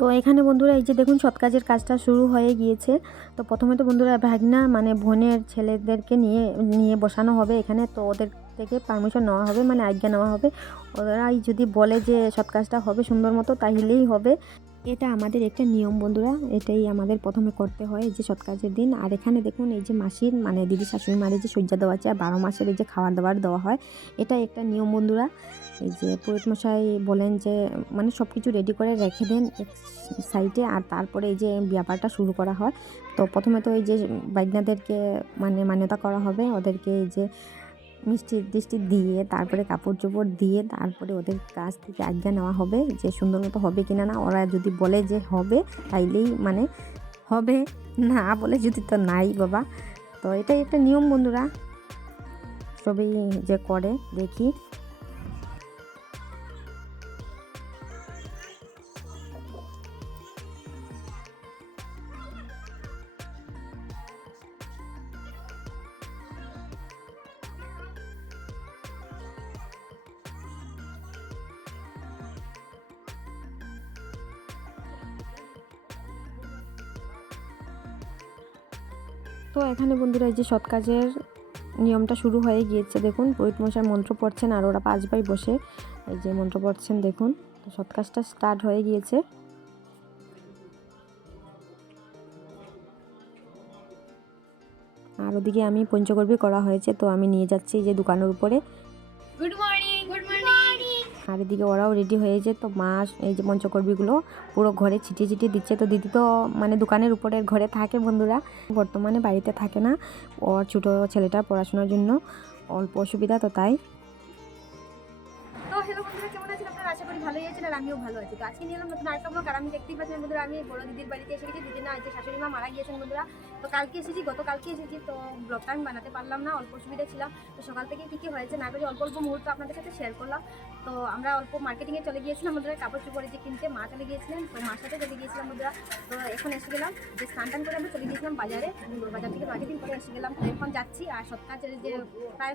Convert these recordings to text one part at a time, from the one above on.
তো এখানে বন্ধুরা এই যে দেখুন সৎ কাজের কাজটা শুরু হয়ে গিয়েছে। তো প্রথমে তো বন্ধুরা ভাগনা মানে বোনের ছেলেদেরকে নিয়ে নিয়ে বসানো হবে এখানে। তো ওদের থেকে পারমিশন নেওয়া হবে মানে আজ্ঞা নেওয়া হবে। ওরাই যদি বলে যে সৎ কাজটা হবে সুন্দর মতো তাহলেই হবে। এটা আমাদের একটা নিয়ম বন্ধুরা, এটাই আমাদের প্রথমে করতে হয় যে সৎ কাজের দিন। আর এখানে দেখুন এই যে মাসির মানে দিদি শাশুড়ি মায়ের যে শয্যা দেওয়া আছে, আর বারো মাসের এই যে খাবার দাবার দেওয়া হয়, এটা একটা নিয়ম বন্ধুরা। এই যে পুরোহিত মশাই বলেন যে মানে সব কিছু রেডি করে রেখে দেন এক সাইডে আর তারপরে এই যে ব্যাপারটা শুরু করা হয়। তো প্রথমে তো এই যে বাইকনাদেরকে মানে মান্যতা করা হবে, ওদেরকে এই যে মিষ্টি টিষ্টি দিয়ে, তারপরে কাপড় চোপড় দিয়ে, তারপরে ওদের কাছ থেকে আজ্ঞা নেওয়া হবে যে সুন্দর মতো হবে কিনা না। ওরা যদি বলে যে হবে, তাইলেই মানে হবে না বলে যদি তো নাই বাবা। তো এটাই একটা নিয়ম বন্ধুরা। সবই যে করে, দেখি। তো এখানে বন্ধুরা এই যে সৎ কাজের নিয়মটা শুরু হয়ে গিয়েছে, দেখুন। পুরোহিত মশাই মন্ত্র পড়ছেন আর ওরা পাঁচ ভাই বসে এই যে মন্ত্র পড়ছেন, দেখুন। তো সৎ কাজটা স্টার্ট হয়ে গিয়েছে। আর ওদিকে আমি পঞ্চকর্মী করা হয়েছে, তো আমি নিয়ে যাচ্ছি যে দোকানের উপরে। আর এদিকে ওরাও রেডি হয়েছে। তো মা, এই যে পঞ্চকর্মীগুলো পুরো ঘরে ছিটিয়ে ছিটিয়ে দিচ্ছে। তো দিদি তো মানে দোকানের উপরে ঘরে থাকে বন্ধুরা। বর্তমানে বাড়িতে থাকে না। ওর ছোটো ছেলেটা পড়াশোনার জন্য অল্প অসুবিধা তো তাই। ভালোই আছেন আর আমিও ভালো আছি। তো আজকে নিয়ে এলাম নতুন আরেকটা ব্লগ আর আমি দেখতেই পাচ্ছেন বন্ধুরা, আমি বড় দিদির বাড়িতে এসে গেছি দিদির না যে শাশুড়ি মা মারা গিয়েছেন বন্ধুরা। তো কালকে এসেছি, গতকালকে এসেছি, তো ব্লগটা আমি বানাতে পারলাম না, অল্প অসুবিধা ছিলাম। তো সকাল থেকে কী কী হয়েছে না করে অল্প অল্প মুহূর্ত আপনাদের সাথে শেয়ার করলাম। তো আমরা অল্প মার্কেটিংয়ে চলে গিয়েছিলাম বন্ধুরা, কাপড় চোপড়ে যে কিনতে, মা চলে গিয়েছিলেন, তো মার সাথে চলে গিয়েছিলাম বন্ধুরা। তো এখন এসে গেলাম, যে স্নান টান করে আমরা চলে গিয়েছিলাম বাজারে বাজার থেকে মার্কেটিং করে এসে গেলাম। তো এখন যাচ্ছি, আর সৎকাজের যে প্রায়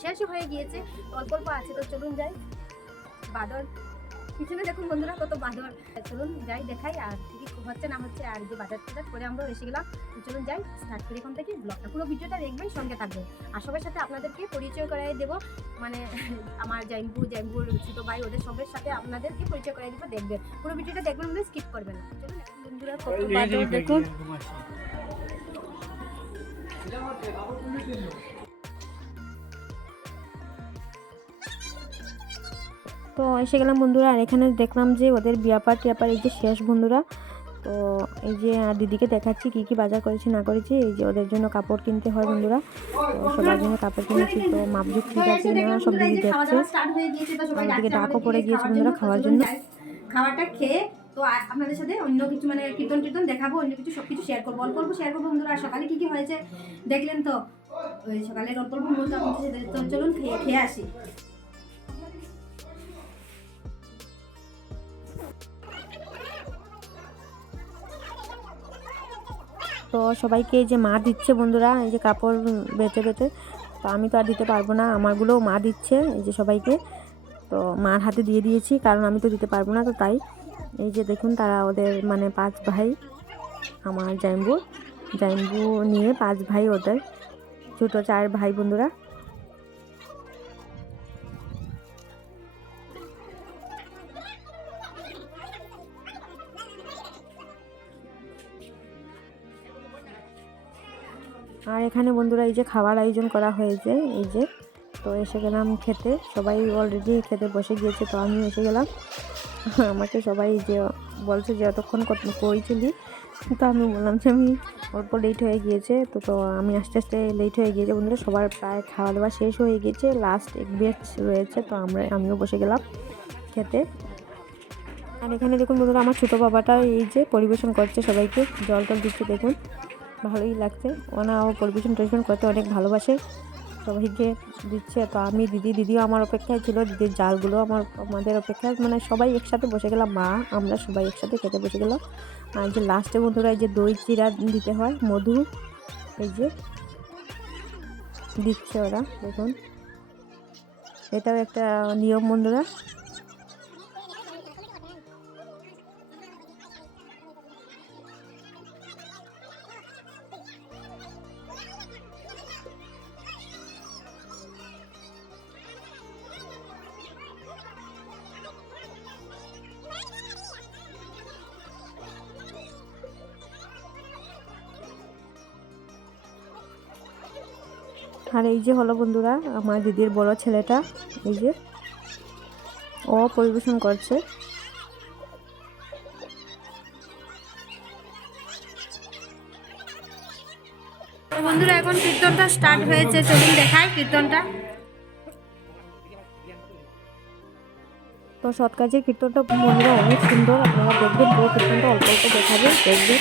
শেষই হয়ে গিয়েছে অল্প অল্প আছে, তো চলুন যাই। বাদর পিছনে দেখুন বন্ধুরা কত বাদর চলুন যাই দেখাই আর কি হচ্ছে না হচ্ছে আর যে বাজার টাজার করে আমরা এসে গেলাম চলুন যাই স্টার্ট করি এখন থেকে ব্লগটা পুরো ভিডিওটা দেখবেন সঙ্গে থাকবেন আর সবার সাথে আপনাদেরকে পরিচয় করাই দেবো মানে আমার জাইম্বু জাইম্বুর ছোটো ভাই ওদের সবের সাথে আপনাদেরকে পরিচয় করাই দেবো দেখবেন পুরো ভিডিওটা দেখবেন বলে স্কিপ করবেন না চলুন বন্ধুরা কত বাদর দেখুন তো এসে গেলাম বন্ধুরা আর এখানে দেখলাম যে ওদের বিয়াপার টিয়াপার এই যে শেষ বন্ধুরা। তো এই যে দিদিকে দেখাচ্ছি কী কী বাজার করেছি না করেছি এই যে ওদের জন্য কাপড় কিনতে হয় বন্ধুরা। তো সবার জন্য কাপড় কিনেছি তো মাপজুক ঠিক আছে না সব দিদি দেখছে। যাচ্ছে, ডাকও পড়ে গিয়েছে বন্ধুরা খাওয়ার জন্য। খাওয়াটা খেয়ে তো আপনাদের সাথে অন্য কিছু মানে কীর্তন টীর্তন দেখাবো অন্য কিছু সব কিছু শেয়ার করব। অল্প অল্প শেয়ার করব বন্ধুরা সকালে কী কী হয়েছে দেখলেন তো? ওই সকালে অল্প অল্প মুহূর্ত আপনাদের সাথে তো চলুন খেয়ে খেয়ে আসি। তো সবাইকে এই যে মা দিচ্ছে বন্ধুরা, এই যে কাপড় বেঁচে বেঁচে তো আমি তো আর দিতে পারব না আমারগুলোও মা দিচ্ছে, এই যে সবাইকে। তো মার হাতে দিয়ে দিয়েছি, কারণ আমি তো দিতে পারব না তো তাই। এই যে দেখুন তারা ওদের মানে পাঁচ ভাই, আমার জাইম্বু। জাইম্বু নিয়ে পাঁচ ভাই ওদের, ছোটো চার ভাই বন্ধুরা। আর এখানে বন্ধুরা এই যে খাবার আয়োজন করা হয়েছে, এই যে। তো এসে গেলাম খেতে। সবাই অলরেডি খেতে বসে গিয়েছে, তো আমি এসে গেলাম। আমাকে সবাই যে বলছে যে এতক্ষণ কত- কই ছিলি? তো আমি বললাম যে আমি অল্প লেট হয়ে গিয়েছে, তো তো আমি আস্তে আস্তে লেট হয়ে গিয়েছে। বন্ধুরা সবার প্রায় খাওয়া দাওয়া শেষ হয়ে গিয়েছে লাস্ট এক বেচ রয়েছে, তো আমরা, আমিও বসে গেলাম খেতে। আর এখানে দেখুন বন্ধুরা, আমার ছোটো বাবাটা এই যে পরিবেশন করছে সবাইকে জল টল দিচ্ছে দেখুন। ভালোই লাগছে। ওনা ও পরিবেশন টরিবেশন করতে অনেক ভালোবাসে। সবাইকে দিচ্ছে। তো আমি, দিদি, দিদিও আমার অপেক্ষায় ছিল। দিদির জালগুলো আমার, আমাদের অপেক্ষায়। মানে সবাই একসাথে বসে গেলাম। মা, আমরা সবাই একসাথে খেতে বসে গেলাম। আর যে লাস্টে বন্ধুরা, এই যে দই চিরা দিতে হয়, মধু, এই যে দিচ্ছে ওরা, দেখুন। এটাও একটা নিয়ম বন্ধুরা। আর এই যে হলো বন্ধুরা, আমার দিদির বড় ছেলেটা, এই যে ও পরিবেশন করছে। বন্ধুরা, এখন কীর্তনটা স্টার্ট হয়েছে, চলুন দেখাই কীর্তনটা। তো সৎ কাজের কীর্তনটা বন্ধুরা অনেক সুন্দর, আপনারা দেখবেন, পুরো কীর্তনটা অল্প অল্প দেখাবে দেখবেন।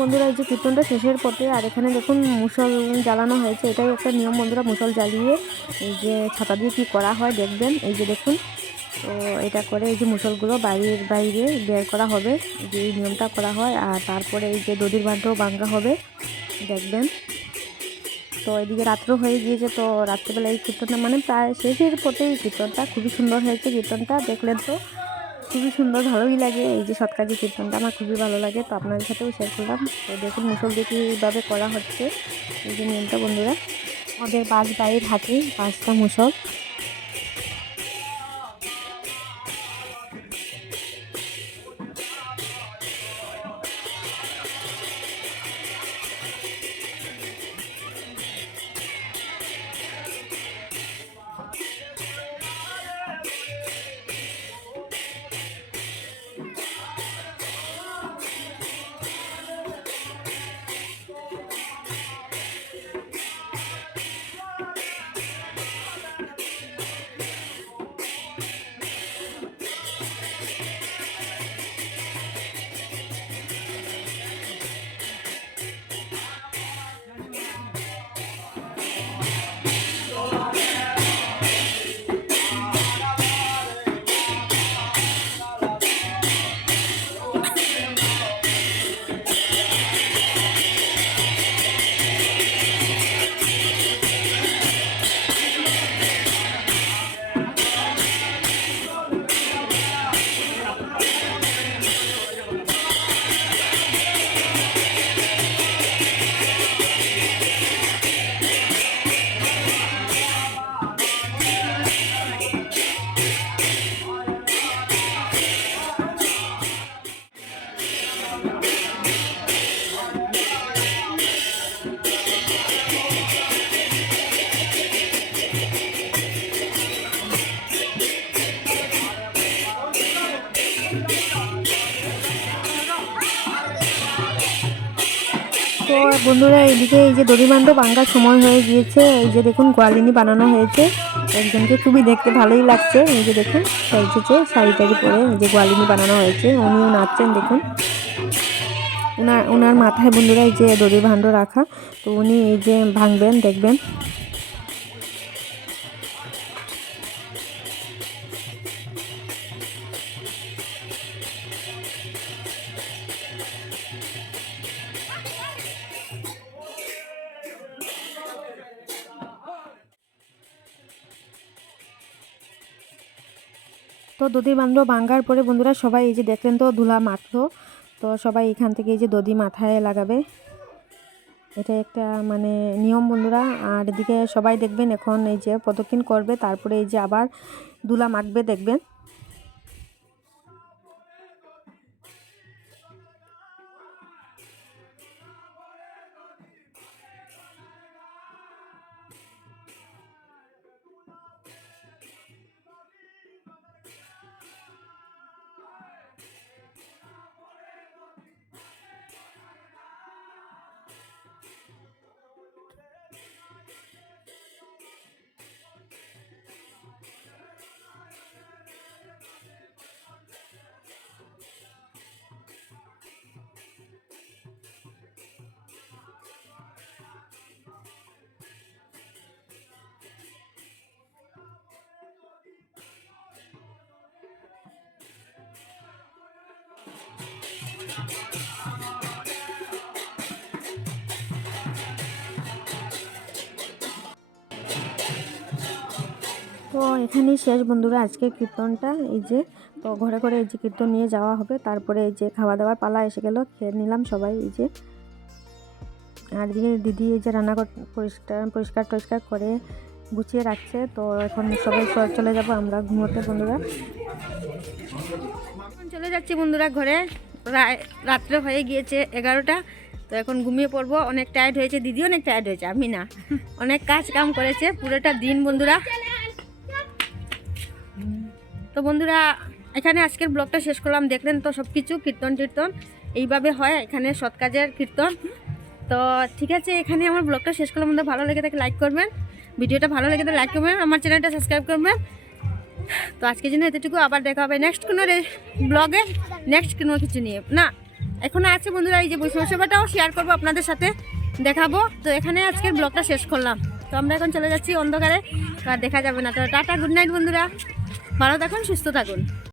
বন্ধুরা যে কীর্তনটা শেষের পথে, আর এখানে দেখুন মুসল জ্বালানো হয়েছে, এটাই একটা নিয়ম বন্ধুরা মুসল জ্বালিয়ে এই যে ছাতা দিয়ে কী করা হয় দেখবেন, এই যে দেখুন। তো এটা করে এই যে মুসলগুলো বাড়ির বাইরে বের করা হবে, যে নিয়মটা করা হয়, আর তারপরে এই যে দধির বাঁধও ভাঙ্গা হবে, দেখবেন। তো এদিকে রাত্র হয়ে গিয়েছে, তো রাত্রেবেলা এই কীর্তনটা মানে প্রায় শেষের পথে এই কীর্তনটা, খুবই সুন্দর হয়েছে কীর্তনটা, দেখলেন তো। খুবই সুন্দর, ভালোই লাগে। এই যে সৎকাজি কীর্তনটা আমার খুবই ভালো লাগে, তো আপনাদের সাথেও শেয়ার করলাম। তো দেখুন মুসল দিয়ে কীভাবে করা হচ্ছে। এই যে নিয়মটা বন্ধুরা, আমাদের পাঁচ বাড়ির হাতে পাঁচটা মুসল। বন্ধুরা, এইদিকে এই যে দড়িবান্ধ বাঙ্গার সময় হয়ে গিয়েছে। এই যে দেখুন, গোয়ালিনী বানানো হয়েছে। একজনকে খুবই দেখতে ভালোই লাগছে। এই যে দেখুন সাইজেছে শাড়ি টাড়ি পরে এই যে গোয়ালিনী বানানো হয়েছে, উনিও নাচছেন, দেখুন। ওনার ওনার মাথায় বন্ধুরা, এই যে দড়ি ভাণ্ড রাখা। তো উনি এই যে ভাঙবেন, দেখবেন। তো দধি বান্ধব ভাঙ্গার পরে বন্ধুরা সবাই এই যে দেখলেন তো ধুলা মাখলো। তো সবাই এখান থেকে এই যে দধি মাথায় লাগাবে। এটা একটা মানে নিয়ম বন্ধুরা। আর এদিকে সবাই দেখবেন এখন এই যে প্রদক্ষিণ করবে, তারপরে এই যে আবার দুলা মাখবে দেখবেন। তো এখানেই শেষ বন্ধুরা আজকে কীর্তনটা। এই যে, তো ঘরে ঘরে এই যে কীর্তন নিয়ে যাওয়া হবে, তারপরে এই যে খাওয়া দাওয়ার পালা এসে গেল, খেয়ে নিলাম সবাই এই যে। আর এদিকে দিদি এই যে রান্না কর- পরিষ্কার পরিষ্কার টরিষ্কার করে গুছিয়ে রাখছে, তো এখন সবাই চলে যাব, আমরা ঘুমোতে বন্ধুরা। চলে যাচ্ছি বন্ধুরা ঘরে। প্রায় রাত্রে হয়ে গিয়েছে এগারোটা, তো এখন ঘুমিয়ে পড়ব। অনেক টায়ার্ড হয়েছে। দিদি অনেক টায়ার্ড হয়েছে, আমি না। অনেক কাজ কাম করেছে পুরোটা দিন, বন্ধুরা। তো বন্ধুরা, এখানে আজকের ব্লগটা শেষ করলাম। দেখলেন তো সব কিছু কীর্তন টীর্তন। এইভাবে হয় এখানে সৎ কাজের কীর্তন। তো ঠিক আছে, এখানে আমার ব্লগটা শেষ করলাম। ভালো লেগে থাকে লাইক করবেন। ভিডিওটা ভালো লেগে থাকে লাইক করবেন। আমার চ্যানেলটা সাবস্ক্রাইব করবেন। তো আজকের জন্য এতটুকু, আবার দেখা হবে নেক্সট কোনো ব্লগে নেক্সট কোনো কিছু নিয়ে। না, এখন আছে বন্ধুরা, এই যে শৈশবটাও শেয়ার করব আপনাদের সাথে, দেখাবো। তো এখানে আজকের ব্লগটা শেষ করলাম। তো আমরা এখন চলে যাচ্ছি অন্ধকারে আর দেখা যাবে না। তো টাটা গুড নাইট বন্ধুরা। ভালো থাকুন, সুস্থ থাকুন।